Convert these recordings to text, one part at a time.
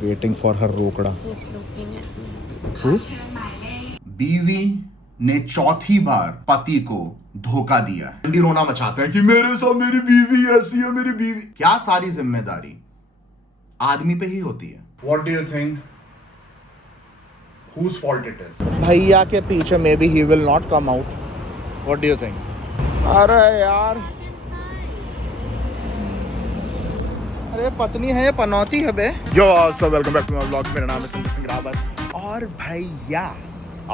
Waiting for her रोकड़ा. He's looking at me. Who? बीवी ने चौथी बार पति को धोखा दिया है। अंडी रोना मचाते हैं कि मेरे साथ मेरी बीवी ऐसी है, मेरी बीवी। क्या सारी जिम्मेदारी आदमी पे ही होती है? What do you think? Whose fault it is? भैया के पीछे may be he will not come out. What do you think? अरे यार, अरे पत्नी है, पनौती है बे. Yo so welcome back to my vlog. मेरा नाम है संजय सिंह रावत और भैया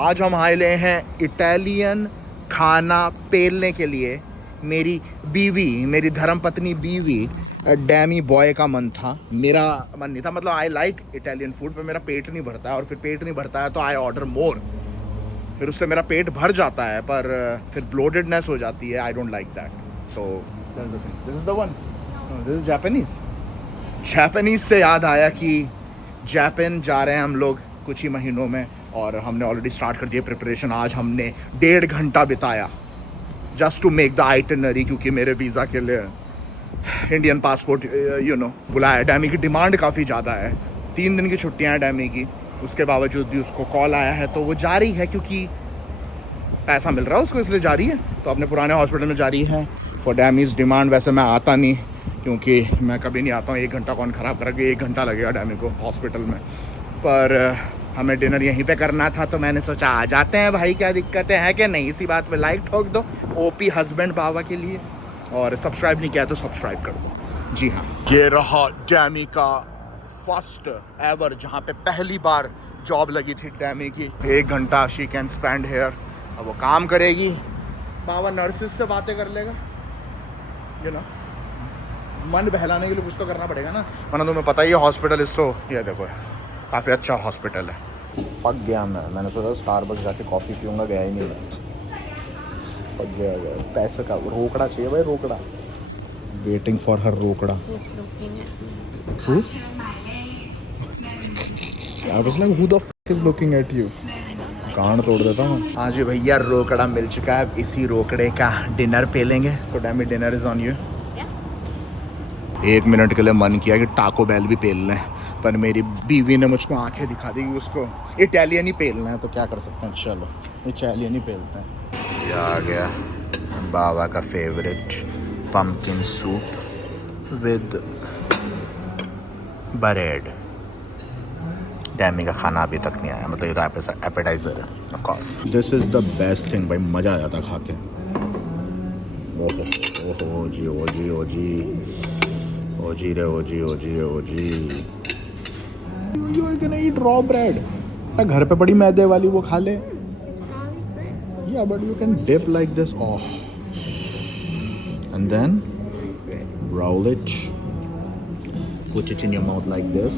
आज हम आए ले हैं इटालियन खाना पेलने के लिए. मेरी बीवी, मेरी धर्मपत्नी बीवी डैमी बॉय का मन था, मेरा मन नहीं था. मतलब आई लाइक इटालियन फूड, पर मेरा पेट नहीं भरता है और फिर पेट नहीं भरता है तो आई ऑर्डर मोर. फिर उससे मेरा पेट भर जाता है पर फिर ब्लोडेडनेस हो जाती है. I don't like that. So this is the one. This is Japanese से याद आया कि जापान जा रहे हैं हम लोग कुछ ही महीनों में और हमने ऑलरेडी स्टार्ट कर दिया प्रिपरेशन. आज हमने 1.5 घंटा बिताया just to make the itinerary, क्योंकि मेरे वीज़ा के लिए इंडियन पासपोर्ट बुलाया. डैमी की डिमांड काफ़ी ज़्यादा है. 3 दिन की छुट्टियाँ हैं डैमी की, उसके बावजूद भी उसको कॉल आया है तो वो जा रही है क्योंकि पैसा मिल रहा है उसको, इसलिए जा रही है. तो अपने पुराने हॉस्पिटल में जा रही है फॉर डैमीज़ डिमांड. वैसे मैं आता नहीं क्योंकि मैं कभी नहीं आता हूँ. 1 घंटा कौन ख़राब करेगा, 1 घंटा लगेगा डैमी को हॉस्पिटल में. पर हमें डिनर यहीं पे करना था तो मैंने सोचा आ जाते हैं भाई, क्या दिक्कत है कि नहीं. इसी बात पे लाइक ठोक दो ओपी हस्बैंड बाबा के लिए, और सब्सक्राइब नहीं किया तो सब्सक्राइब कर दो. जी हाँ, ये रहा डैमी का फर्स्ट एवर, जहाँ पे पहली बार जॉब लगी थी डैमी की. 1 घंटा शी कैन स्पेंड हेयर. अब वो काम करेगी, बाबा नर्सिस से बातें कर लेगा. मन बहलाने के लिए कुछ तो करना पड़ेगा ना, वरना तुम्हें पता ही है हॉस्पिटल इस तो. ये देखो काफ़ी अच्छा हॉस्पिटल है. पक गया मैंने सोचा स्टारबक्स जाके कॉफ़ी पीऊँगा, गया ही नहीं. पक गया. पैसे का रोकड़ा चाहिए भाई, रोकड़ा. वेटिंग फॉर हर रोकड़ा. He's looking at me. Who? I was like, who the f is looking at you? कान तोड़ देता हूँ. हाँ जी भैया, रोकड़ा मिल चुका है. अब इसी रोकड़े का डिनर पे लेंगे. सो डैमी dinner is on you. 1 minute के लिए मन किया कि टाको बेल भी पेल लें, पर मेरी बीवी ने मुझको आंखें दिखा दी कि उसको इटालियन ही पेलना है. तो क्या कर सकते हैं, चलो इटालियन ही पेलते हैं. ये आ गया बाबा का favourite pumpkin soup with bread. डैमी का खाना अभी तक नहीं आया, मतलब ये तो एपेटाइजर है of course. This is the best thing भाई, मज़ा आ जाता खा के. ओहो जी, ओ जी, ओ जी, ओ जी रे, ओ जी, ओ जी, ओ जी. You are gonna eat raw bread. घर पे पड़ी मैदे वाली वो खा ले. या but you can dip like this. Oh, and then roll it, put it in your mouth like this.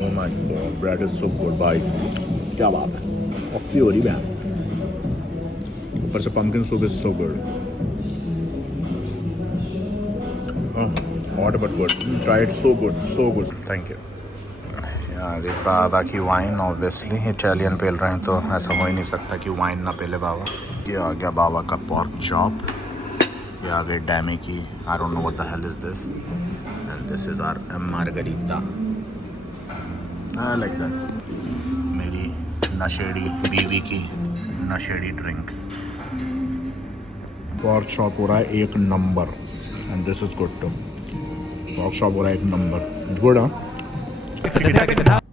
Oh my god, bread is so good भाई, क्या बात है. कॉफी हो रही है, ऊपर से pumpkin soup is so good. Hot but good. Try it, so good, so good. Thank you. यार ये बाबा की वाइन, ऑब्वियसली इटालियन पेल रहे हैं तो ऐसा हो ही नहीं सकता कि वाइन ना पेले बाबा. ये आ गया बाबा का pork chop. ये आ गई डैमी की, I don't know what the hell is this, and this is our margarita. I like that. मेरी नशेड़ी बीवी की नशेड़ी ड्रिंक. पॉर्क चॉप हो रहा है 1 नंबर, and this is good too. Pork chop हो रहा है 1 नंबर, गुड. हाँ.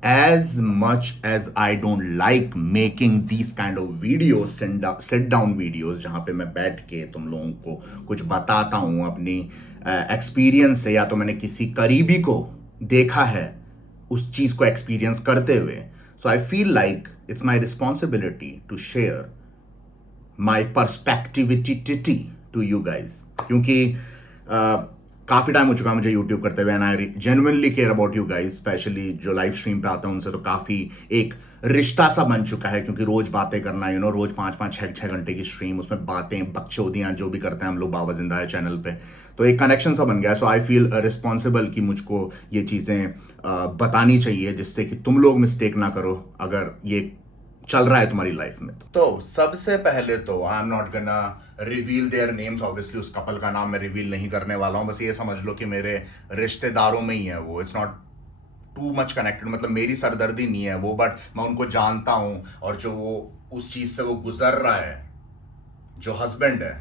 As much as I don't like making these kind of videos, sit down videos, जहाँ पे मैं बैठ के तुम लोगों को कुछ बताता हूँ अपनी एक्सपीरियंस से, या तो मैंने किसी करीबी को देखा है उस चीज़ को एक्सपीरियंस करते हुए. So I feel like it's my responsibility to share my perspectivity to you guys, क्योंकि काफ़ी टाइम हो चुका है मुझे यूट्यूब करते हुए, and I genuinely care about you guys. Specially जो लाइव स्ट्रीम पे आता हूँ उनसे तो काफ़ी एक रिश्ता सा बन चुका है, क्योंकि रोज़ बातें करना, रोज़ 5-5, 6 घंटे की स्ट्रीम, उसमें बातें बकचोदियाँ जो भी करते हैं हम लोग बाबा जिंदा है चैनल पे, तो एक कनेक्शन सा बन गया है. सो आई फील रिस्पॉन्सिबल कि मुझको ये चीज़ें बतानी चाहिए, जिससे कि तुम लोग मिस्टेक ना करो अगर ये चल रहा है तुम्हारी लाइफ में. तो सबसे पहले तो I am not gonna reveal their names, obviously उस कपल का नाम मैं रिवील नहीं करने वाला हूं, बस ये समझ लो कि मेरे रिश्तेदारों में ही है वो, it's not too much connected, मतलब मेरी सरदर्दी नहीं है वो, बट मैं उनको जानता हूं, और जो वो उस चीज से वो गुजर रहा है, जो हस्बैंड है,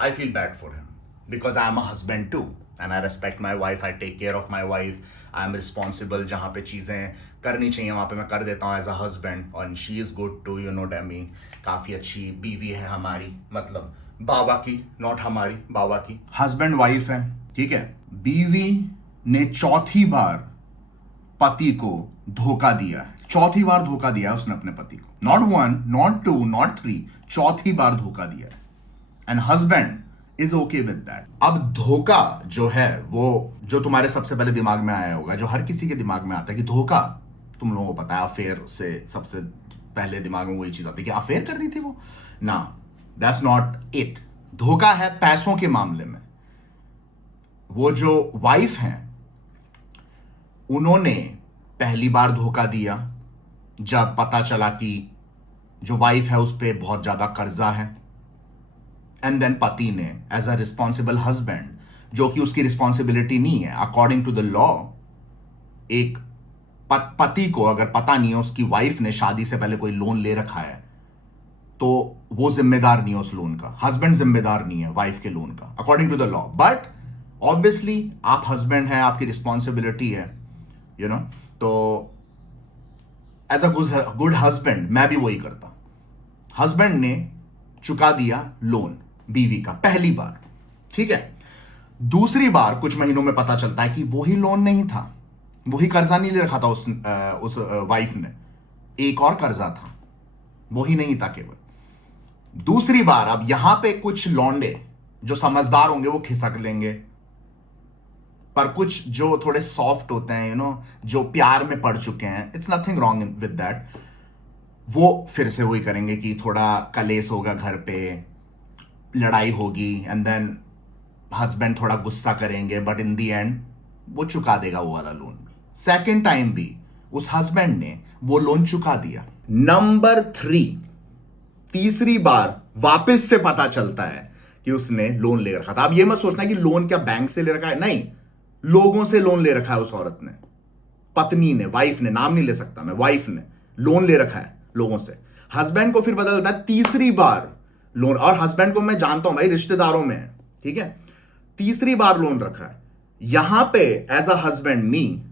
I feel bad for him because I am a husband too and I respect my wife, I take care of my wife, I am responsible, जहाँ पे चीज़ें करनी चाहिए वहाँ पे मैं कर देता हूँ एज अ हस्बैंड, और she is good too, you know Demi, काफ़ी अच्छी बीवी है हमारी, मतलब बाबा की, नॉट हमारी, बाबा की। हस्बैंड वाइफ है, ठीक है। बीवी ने चौथी बार पति को धोखा दिया है, चौथी बार धोखा दिया है उसने अपने पति को, नॉट 1 नॉट 2 नॉट 3, चौथी बार धोखा दिया है, and husband is okay with that. अब धोखा जो है वो जो तुम्हारे सबसे पहले दिमाग में आया होगा, जो हर किसी के दिमाग में आता है कि धोखा, तुम लोगों को पता है अफेयर से सबसे पहले दिमाग में वही चीज आती है कि अफेयर कर रही थी वो, ना, दैट्स नॉट इट। धोखा है पैसों के मामले में। वो जो वाइफ हैं उन्होंने पहली बार धोखा दिया जब पता चला कि जो वाइफ है उस पर बहुत ज्यादा कर्जा है, एंड देन पति ने एज अ रिस्पॉन्सिबल हस्बैंड, जो कि उसकी रिस्पॉन्सिबिलिटी नहीं है अकॉर्डिंग टू द लॉ, एक पति को अगर पता नहीं है उसकी वाइफ ने शादी से पहले कोई लोन ले रखा है तो वो जिम्मेदार नहीं है उस लोन का, हस्बैंड जिम्मेदार नहीं है वाइफ के लोन का according to the law, but obviously आप हस्बैंड हैं, आपकी रिस्पॉन्सिबिलिटी है, यू नो, तो एज अ गुड हस्बैंड मैं भी वही करता। हस्बैंड ने चुका दिया लोन बीवी का पहली बार, ठीक है। दूसरी बार कुछ महीनों में पता चलता है कि वही लोन नहीं था, वही कर्जा नहीं ले रखा था उस वाइफ ने, एक और कर्जा था, वही नहीं था केवल। दूसरी बार अब यहां पे कुछ लौंडे जो समझदार होंगे वो खिसक लेंगे, पर कुछ जो थोड़े सॉफ्ट होते हैं, यू नो, जो प्यार में पड़ चुके हैं, it's nothing wrong with that, वो फिर से वही करेंगे कि थोड़ा कलेश होगा घर पे, लड़ाई होगी, एंड देन हस्बैंड थोड़ा गुस्सा करेंगे, बट इन दी एंड वो चुका देगा वो वाला लोन भी। सेकेंड टाइम भी उस हस्बैंड ने वो लोन चुका दिया। नंबर 3, तीसरी बार वापस से पता चलता है कि उसने लोन ले रखा था। अब ये मत सोचना कि लोन क्या बैंक से ले रखा है, नहीं, लोगों से लोन ले रखा है उस औरत ने, पत्नी ने, वाइफ ने, नाम नहीं ले सकता मैं, वाइफ ने लोन ले रखा है लोगों से। हस्बैंड को फिर पता चलता है तीसरी बार लोन, और हस्बैंड को मैं जानता हूं भाई, रिश्तेदारों में है, ठीक है, तीसरी बार लोन रखा है। यहां पे एज अ हस्बैंड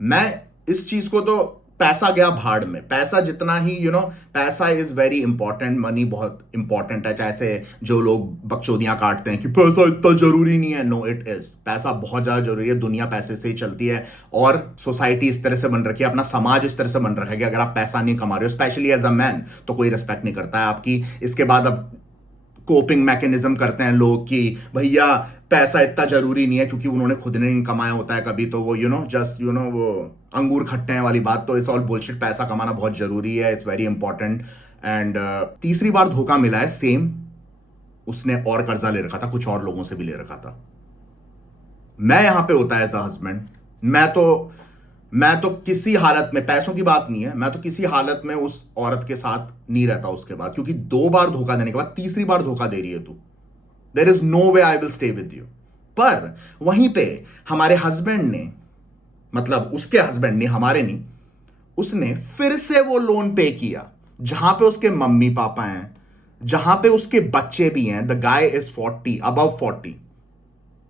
मैं इस चीज को, तो पैसा गया भाड़ में, पैसा जितना ही, यू नो, पैसा इज वेरी इंपॉर्टेंट, मनी बहुत इंपॉर्टेंट है, चाहे से जो लोग बकचोदियां काटते हैं कि पैसा इतना जरूरी नहीं है, नो इट इज, पैसा बहुत ज्यादा जरूरी है, दुनिया पैसे से ही चलती है, और सोसाइटी इस तरह से बन रखी है, अपना समाज इस तरह से बन रखा है कि अगर आप पैसा नहीं कमा रहे हो, स्पेशली एज अ मैन, तो कोई रिस्पेक्ट नहीं करता है आपकी। इसके बाद अब कोपिंग मैकेनिज्म करते हैं लोग कि भैया पैसा इतना जरूरी नहीं है क्योंकि उन्होंने खुद ने नहीं कमाया होता है कभी, तो वो, you know, just, you know, वो अंगूर खट्टे हैं वाली बात, तो इट्स ऑल बुलशिट, पैसा कमाना बहुत जरूरी है, इट्स वेरी इंपॉर्टेंट। एंड तीसरी बार धोखा मिला है, सेम, उसने और कर्जा ले रखा था, कुछ और लोगों से भी ले रखा था। मैं यहां पे होता है एज अ हस्बैंड, मैं तो किसी हालत में, पैसों की बात नहीं है, मैं तो किसी हालत में उस औरत के साथ नहीं रहता उसके बाद, क्योंकि 2 बार धोखा देने के बाद तीसरी बार धोखा दे रही है तू, there is no way I will stay with you. पर वहीं पे हमारे हस्बैंड ने, मतलब उसके हस्बैंड ने, हमारे नहीं, उसने फिर से वो लोन पे किया जहां पे उसके मम्मी पापा हैं, जहां पे उसके बच्चे भी हैं। द गाय इज 40, अबव 40,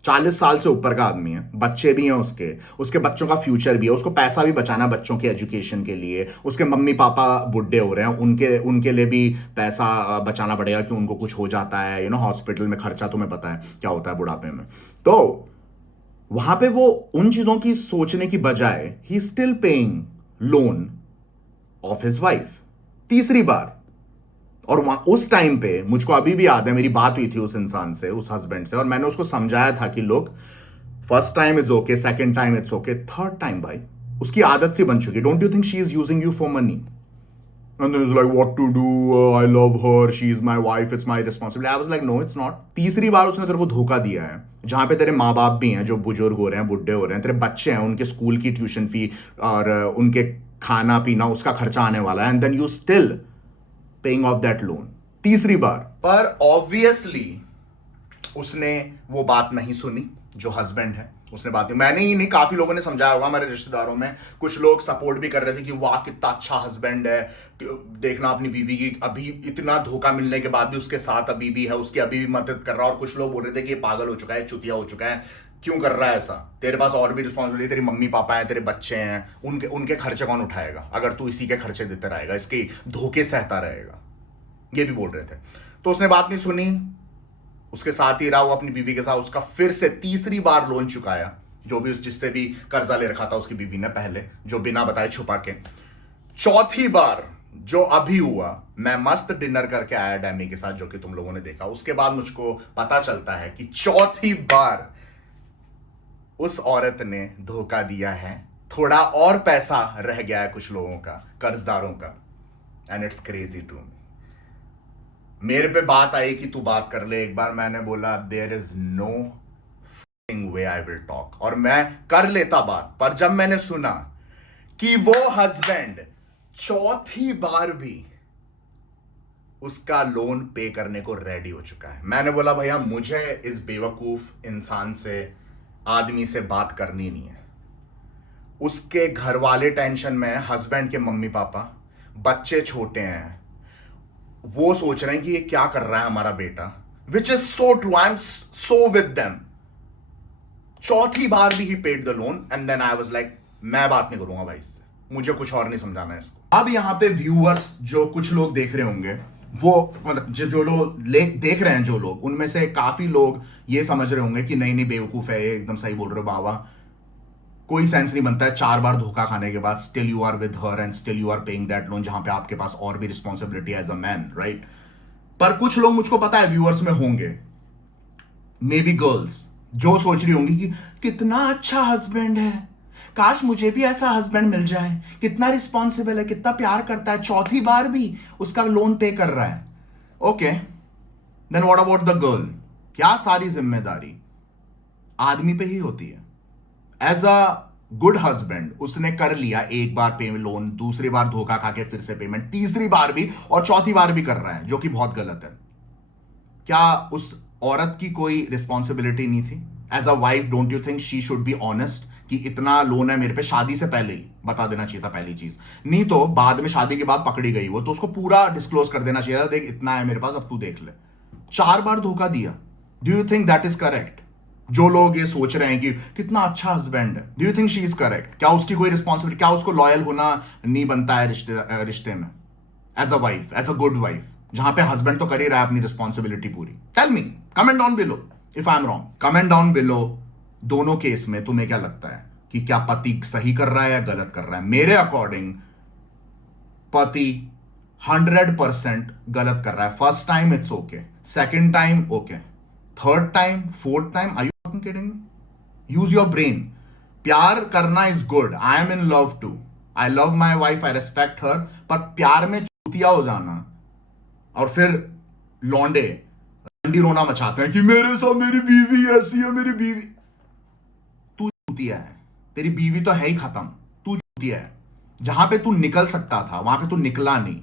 40 साल से ऊपर का आदमी है, बच्चे भी हैं उसके बच्चों का फ्यूचर भी है, उसको पैसा भी बचाना बच्चों के एजुकेशन के लिए, उसके मम्मी पापा बुढ़े हो रहे हैं, उनके लिए भी पैसा बचाना पड़ेगा कि उनको कुछ हो जाता है, यू नो, हॉस्पिटल में खर्चा तुम्हें पता है क्या होता है बुढ़ापे में। तो वहां पे वो उन चीजों की सोचने की बजाय he still paying loan of his wife तीसरी बार। और वहां उस टाइम पे मुझको अभी भी याद है, मेरी बात हुई थी उस इंसान से, उस हस्बैंड से, और मैंने उसको समझाया था कि लोग, first time it's okay, second time it's okay, third time भाई उसकी आदत सी बन चुकी। Don't you think she is using you for money? And then he's like, what to do? I love her. She is my wife. It's my responsibility. I was like, no, it's not. तीसरी बार उसने तेरे को धोखा दिया है, जहां पे तेरे माँ बाप भी हैं जो बुजुर्ग हो रहे हैं, बुढ़े हो रहे हैं, तेरे बच्चे हैं, उनके स्कूल की ट्यूशन फी और उनके खाना पीना, उसका खर्चा आने वाला है, and then you still paying off that loan. तीसरी बार। पर ऑब्वियसली उसने वो बात नहीं सुनी, जो हस्बैंड है उसने बात नहीं, मैंने ही नहीं, काफी लोगों ने समझाया होगा, हमारे रिश्तेदारों में कुछ लोग सपोर्ट भी कर रहे थे कि वाह कितना अच्छा हस्बैंड है, देखना अपनी बीवी की, अभी इतना धोखा मिलने के बाद भी उसके साथ अभी भी है, उसकी अभी भी मदद कर रहा है। और कुछ लोग बोल रहे थे कि ये पागल हो चुका है, चुतिया हो चुका है, क्यों कर रहा है ऐसा, तेरे पास और भी रिस्पॉन्सिबिलिटी, तेरी मम्मी पापा हैं, तेरे बच्चे हैं, उनके उनके खर्चे कौन उठाएगा अगर तू इसी के खर्चे देते रहेगा, इसके धोखे सहता रहेगा, ये भी बोल रहे थे। तो उसने बात नहीं सुनी, उसके साथ ही रहा, वो अपनी बीवी के साथ उसका फिर से तीसरी बार लोन चुकाया, जो भी जिससे भी कर्जा ले रखा था उसकी बीवी ने पहले, जो बिना बताए छुपा के। चौथी बार जो अभी हुआ, मैं मस्त डिनर करके आया डैमी के साथ, जो कि तुम लोगों ने देखा, उसके बाद मुझको पता चलता है कि चौथी बार उस औरत ने धोखा दिया है, थोड़ा और पैसा रह गया है कुछ लोगों का, कर्जदारों का, and it's crazy to me. मेरे पे बात आई कि तू बात कर ले एक बार, मैंने बोला there is no way I will talk, और मैं कर लेता बात। पर जब मैंने सुना कि वो हस्बैंड चौथी बार भी उसका लोन पे करने को रेडी हो चुका है, मैंने बोला भैया मुझे इस बेवकूफ इंसान से, आदमी से बात करनी नहीं है। उसके घर वाले टेंशन में है, हस्बैंड के मम्मी पापा, बच्चे छोटे हैं, वो सोच रहे हैं कि ये क्या कर रहा है हमारा बेटा, which is so true, I am so with them. चौथी बार भी ही paid the loan and then I was like मैं बात नहीं करूंगा भाई इससे, मुझे कुछ और नहीं समझाना है इसको। अब यहां पे व्यूअर्स जो कुछ लोग देख रहे होंगे, वो मतलब जो लोग देख रहे हैं, जो लोग, उनमें से काफी लोग ये समझ रहे होंगे कि नहीं नहीं बेवकूफ है ये, एकदम सही बोल रहे हो बाबा, कोई सेंस नहीं बनता है 4 बार धोखा खाने के बाद still you are with her and still you are paying that loan, जहां पे आपके पास और भी responsibility as a man, right. पर कुछ लोग, मुझको पता है व्यूअर्स में होंगे, मे बी गर्ल्स, जो सोच रही होंगी कि कितना अच्छा हस्बैंड है, काश मुझे भी ऐसा हस्बैंड मिल जाए, कितना रिस्पॉन्सिबल है, कितना प्यार करता है, चौथी बार भी उसका लोन पे कर रहा है। Okay, then what about the girl? क्या सारी जिम्मेदारी आदमी पे ही होती है? एज अ गुड हस्बैंड उसने कर लिया, एक बार पे लोन, दूसरी बार धोखा खा के फिर से पेमेंट, तीसरी बार भी और चौथी बार भी कर रहा है, जो कि बहुत गलत है। क्या उस औरत की कोई रिस्पॉन्सिबिलिटी नहीं थी? As a wife don't you think she should be honest कि इतना लोन है मेरे पे, शादी से पहले ही बता देना चाहिए था पहली चीज, नहीं तो बाद में शादी के बाद पकड़ी गई वो, तो उसको पूरा डिस्क्लोज कर देना चाहिए था, देख इतना है मेरे पास, अब तू देख ले। 4 बार धोखा दिया, do you think that is correct? जो लोग ये सोच रहे हैं कि कितना अच्छा हस्बैंड है, do you think she is correct? क्या उसकी कोई रिस्पॉन्सिबिलिटी, क्या उसको लॉयल होना नहीं बनता है रिश्ते में, as a wife, as a good wife, जहां पे हस्बैंड तो कर ही रहा है अपनी रिस्पॉन्सिबिलिटी पूरी? Tell me, comment down below if I am wrong, comment down below. दोनों केस में तुम्हें क्या लगता है कि क्या पति सही कर रहा है या गलत कर रहा है? मेरे अकॉर्डिंग पति 100% गलत कर रहा है। First time it's okay, second time okay, third time, fourth time, are you fucking kidding me? Use your brain. प्यार करना is good, I am in love too, I love my wife, I respect her, पर प्यार में चूतिया हो जाना और फिर लौंडे रंडी रोना मचाते हैं कि मेरे साथ मेरी बीवी ऐसी है, मेरी बीवी, तू चूतिया है, तेरी बीवी तो है ही खत्म, तू चूतिया है। जहां पे तू निकल सकता था वहां पे तू निकला नहीं,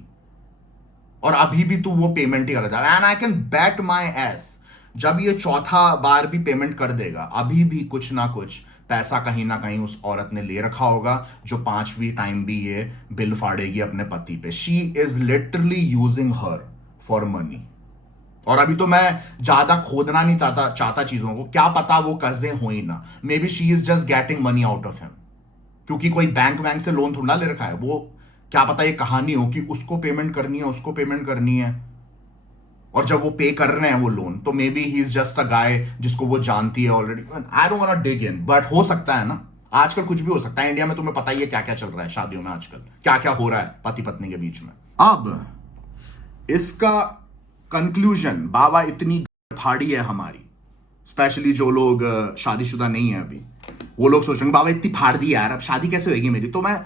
और अभी भी तू वो पेमेंट ही कर रहा है। And I can bat my S, जब ये चौथा बार भी पेमेंट कर देगा, अभी भी कुछ ना कुछ पैसा कहीं ना कहीं उस औरत ने ले रखा होगा, जो 5वीं टाइम भी ये बिल फाड़ेगी अपने पति पे। She is literally using her for money. और अभी तो मैं ज्यादा खोदना नहीं चाहता चीजों को, क्या पता वो कर्जे हो ही ना, may be she is just getting money out of him, क्योंकि कोई बैंक से लोन थोड़ा ले रखा है, वो क्या पता ये कहानी हो कि उसको पेमेंट करनी है, उसको पेमेंट करनी है, और जब वो पे कर रहे हैं वो लोन, तो maybe he is just a guy जिसको वो जानती है already. I don't want to dig in, but हो सकता है ना, आजकल कुछ भी हो सकता है। इंडिया में तुम्हें पता ही है क्या क्या चल रहा है शादियों में आजकल, क्या क्या हो रहा है पति पत्नी के बीच में। अब इसका कंक्लूजन, बाबा इतनी फाड़ी है हमारी, स्पेशली जो लोग शादीशुदा नहीं है अभी, वो लोग सोचेंगे बाबा इतनी फाड़ दी यार, अब शादी कैसे होगी मेरी? तो मैं,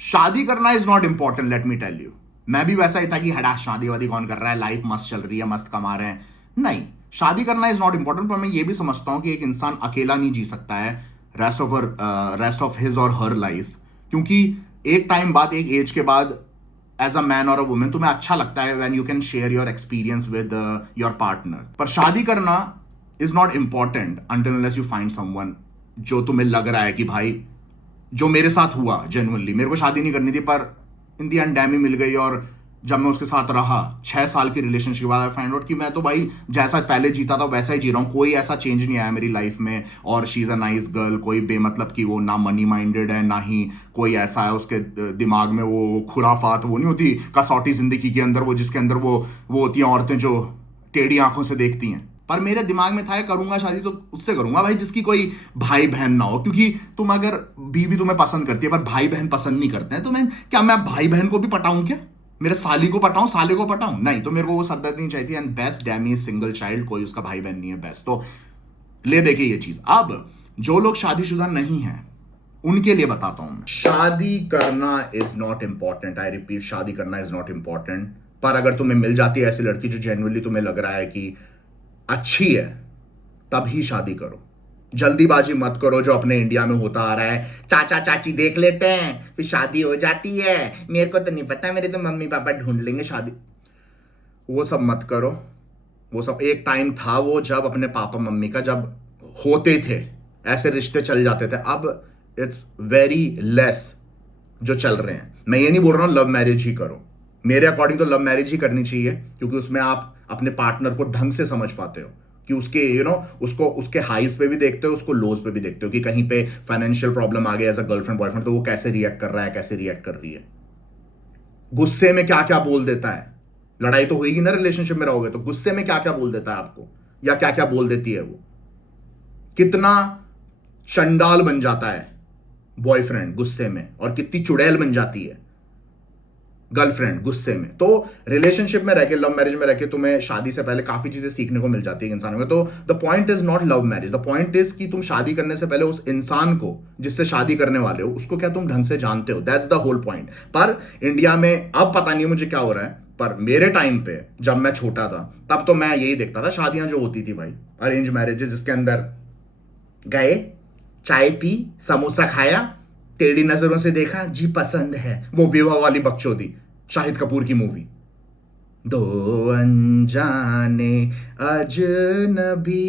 शादी करना is not important, let me tell you. मैं भी वैसा ही था कि हटा शादी वादी कौन कर रहा है, लाइफ मस्त चल रही है, मस्त कमा रहे हैं। नहीं, शादी करना इज नॉट इंपॉर्टेंट, पर मैं ये भी समझता हूं कि एक इंसान अकेला नहीं जी सकता है रेस्ट ऑफ हिज और हर लाइफ, क्योंकि एक टाइम बाद, एक एज के बाद एज अ मैन और अ वुमेन तुम्हें अच्छा लगता है when you can share your experience with your partner, पर शादी करना is not important until unless you find someone जो तुम्हें लग रहा है कि भाई, जो मेरे साथ हुआ जेन्युइनली, मेरे को शादी नहीं करनी थी पर इन दी एंड डैमी मिल गई, और जब मैं उसके साथ रहा 6 साल की रिलेशनशिप के बाद आई फाइंड आउट कि मैं तो भाई जैसा पहले जीता था वैसा ही जी रहा हूँ, कोई ऐसा चेंज नहीं आया मेरी लाइफ में, और she is a nice girl, कोई बेमतलब की वो ना मनी माइंडेड है ना ही कोई ऐसा है उसके दिमाग में वो खुराफात, वो नहीं होती कसौटी जिंदगी के अंदर, वो जिसके अंदर वो होती हैं औरतें जो टेढ़ी आंखों से देखती हैं। पर मेरे दिमाग में था करूंगा शादी तो उससे करूंगा भाई जिसकी कोई भाई बहन ना हो, क्योंकि तुम अगर बीवी तुम्हें पसंद करती है पर भाई बहन पसंद नहीं करते हैं तो मैं भाई बहन को भी पटाऊं क्या? मेरे साली को पटाऊं, साले को पटाऊं? नहीं, तो मेरे को वो सरदर्द नहीं चाहिए। एंड बेस्ट डैमी सिंगल चाइल्ड, कोई उसका भाई बहन नहीं है, बेस्ट। तो ले देखिए ये चीज। अब जो लोग शादीशुदा नहीं हैं उनके लिए बताता हूं, शादी करना is not important. I repeat, शादी करना इज नॉट इंपॉर्टेंट। पर अगर तुम्हें मिल जाती है ऐसी लड़की जो जेन्युइनली तुम्हें लग रहा है कि अच्छी है, तभी शादी करो। जल्दीबाजी मत करो जो अपने इंडिया में होता आ रहा है, चाचा चाची देख लेते हैं फिर शादी हो जाती है, मेरे को तो नहीं पता, मेरे तो मम्मी पापा ढूंढ लेंगे शादी। वो सब मत करो। वो सब एक टाइम था वो जब अपने पापा मम्मी का जब होते थे ऐसे रिश्ते चल जाते थे। अब इट्स वेरी लेस जो चल रहे हैं। मैं ये नहीं बोल रहा हूं लव मैरिज ही करो, मेरे अकॉर्डिंग तो लव मैरिज ही करनी चाहिए, क्योंकि उसमें आप अपने पार्टनर को ढंग से समझ पाते हो कि उसके उसको उसके हाइज पे भी देखते हो, उसको लोज पे भी देखते हो कि कहीं पे फाइनेंशियल प्रॉब्लम आ गया एज अ गर्लफ्रेंड बॉयफ्रेंड तो वो कैसे रिएक्ट कर रहा है, कैसे रिएक्ट कर रही है, गुस्से में क्या क्या बोल देता है। लड़ाई तो होगी ना रिलेशनशिप में रहोगे तो, गुस्से में क्या क्या बोल देता है आपको या क्या क्या बोल देती है वो, कितना चंडाल बन जाता है बॉयफ्रेंड गुस्से में और कितनी चुड़ैल बन जाती है गर्लफ्रेंड गुस्से में। तो रिलेशनशिप में रहकर, लव मैरिज में रहकर तुम्हें शादी से पहले काफी चीजें सीखने को मिल जाती है इंसानों में। तो the point is not love marriage, the point is कि तुम शादी करने से पहले उस इंसान को जिससे शादी करने वाले हो उसको क्या तुम ढंग से जानते हो, दैट्स द होल पॉइंट। पर इंडिया में अब पता नहीं मुझे क्या हो रहा है, पर मेरे टाइम पे जब मैं छोटा था तब तो मैं यही देखता था, शादियां जो होती थी भाई अरेंज मैरिजेस, जिसके अंदर गए, चाय पी, समोसा खाया, टेढ़ी नजरों से देखा, जी पसंद है, वो विवाह वाली बकचोदी शाहिद कपूर की मूवी, दो अनजाने अजनबी,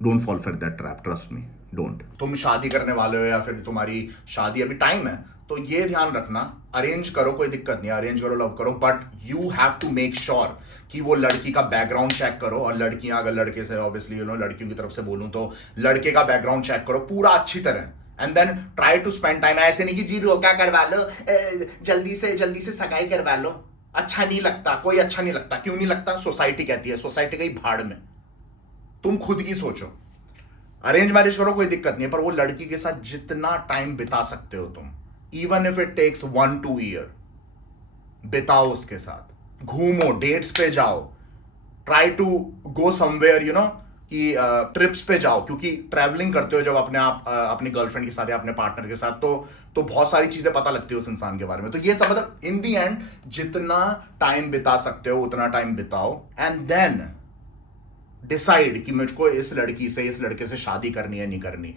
don't fall for that trap, trust me, don't. तुम शादी करने वाले हो या फिर तुम्हारी शादी अभी टाइम है तो ये ध्यान रखना, अरेंज करो, कोई दिक्कत नहीं, अरेंज करो, लव करो, but you have to make sure कि वो लड़की का बैकग्राउंड चेक करो। और लड़कियां अगर लड़के से, ऑब्वियसली लड़कियों की तरफ से बोलूं तो लड़के का बैकग्राउंड चेक करो पूरा अच्छी तरह, and then try to spend time. ऐसे नहीं कि जी रोका करवा लो, जल्दी से सगाई करवा लो, अच्छा नहीं लगता, कोई अच्छा नहीं लगता। क्यों नहीं लगता? सोसाइटी कहती है, सोसाइटी गई भाड़ में, तुम खुद की सोचो। अरेंज मैरिज करो, कोई दिक्कत नहीं है, पर वो लड़की के साथ जितना टाइम बिता सकते हो तुम, even if it takes 1-2 year, बिताओ उसके साथ, घूमो, डेट्स पे जाओ, ट्राई टू गो समवेयर कि ट्रिप्स पे जाओ, क्योंकि ट्रैवलिंग करते हो जब अपनी गर्लफ्रेंड के साथ या अपने पार्टनर के साथ तो बहुत सारी चीजें पता लगती है उस इंसान के बारे में। तो ये सब मतलब इन दी एंड जितना टाइम बिता सकते हो उतना टाइम बिताओ, एंड देन डिसाइड कि मुझको इस लड़के से शादी करनी है नहीं करनी।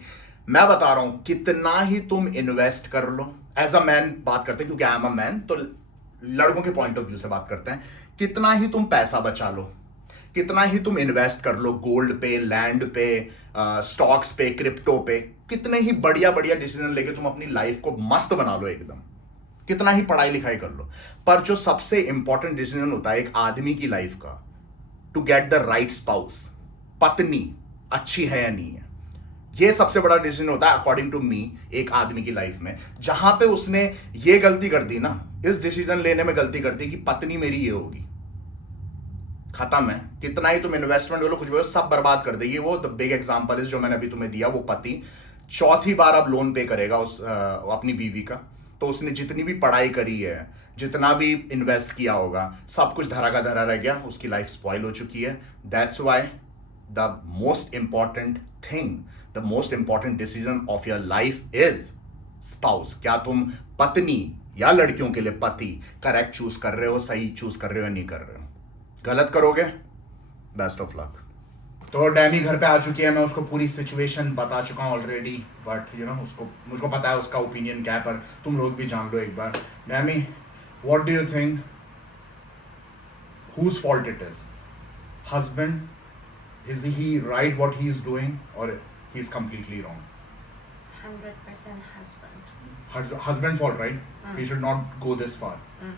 मैं बता रहा हूं कितना ही तुम इन्वेस्ट कर लो, एज अ मैन बात करते हैं क्योंकि आई एम अ मैन, तो लड़कों के पॉइंट ऑफ व्यू से बात करते हैं, कितना ही तुम पैसा बचा लो, कितना ही तुम इन्वेस्ट कर लो गोल्ड पे, लैंड पे, स्टॉक्स पे, क्रिप्टो पे, कितने ही बढ़िया बढ़िया डिसीजन लेके तुम अपनी लाइफ को मस्त बना लो एकदम, कितना ही पढ़ाई लिखाई कर लो, पर जो सबसे इंपॉर्टेंट डिसीजन होता है एक आदमी की लाइफ का, to get the right spouse, पत्नी अच्छी है या नहीं है, ये सबसे बड़ा डिसीजन होता है अकॉर्डिंग टू मी एक आदमी की लाइफ में। जहां पे उसने ये गलती कर दी ना, इस डिसीजन लेने में गलती कर दी कि पत्नी मेरी ये होगी, खत्म है। कितना ही तुम इन्वेस्टमेंट लो, कुछ भी सब बर्बाद कर देगी वो। द बिग एग्जांपल इज जो मैंने अभी तुम्हें दिया, वो पति चौथी बार अब लोन पे करेगा अपनी बीवी का, तो उसने जितनी भी पढ़ाई करी है, जितना भी इन्वेस्ट किया होगा, सब कुछ धरा का धरा रह गया, उसकी लाइफ स्पॉइल हो चुकी है। That's why the most important thing, the most important decision of your life is spouse. क्या तुम पत्नी या लड़कियों के लिए पति करेक्ट चूज कर रहे हो, सही चूज कर रहे हो या नहीं कर रहे हो? गलत करोगे, बेस्ट ऑफ लक। तो डैमी घर पे आ चुकी है, मैं उसको पूरी सिचुएशन बता चुका हूँ ऑलरेडी, बट यू नो उसको मुझको पता है उसका ओपिनियन क्या है, पर तुम लोग भी जान लो एक बार। डैमी, what do you think, whose fault it is? Husband, is he right what he is doing, or he is completely wrong? 100% husband. Husband fault, right? Mm. He should not go this far. Mm.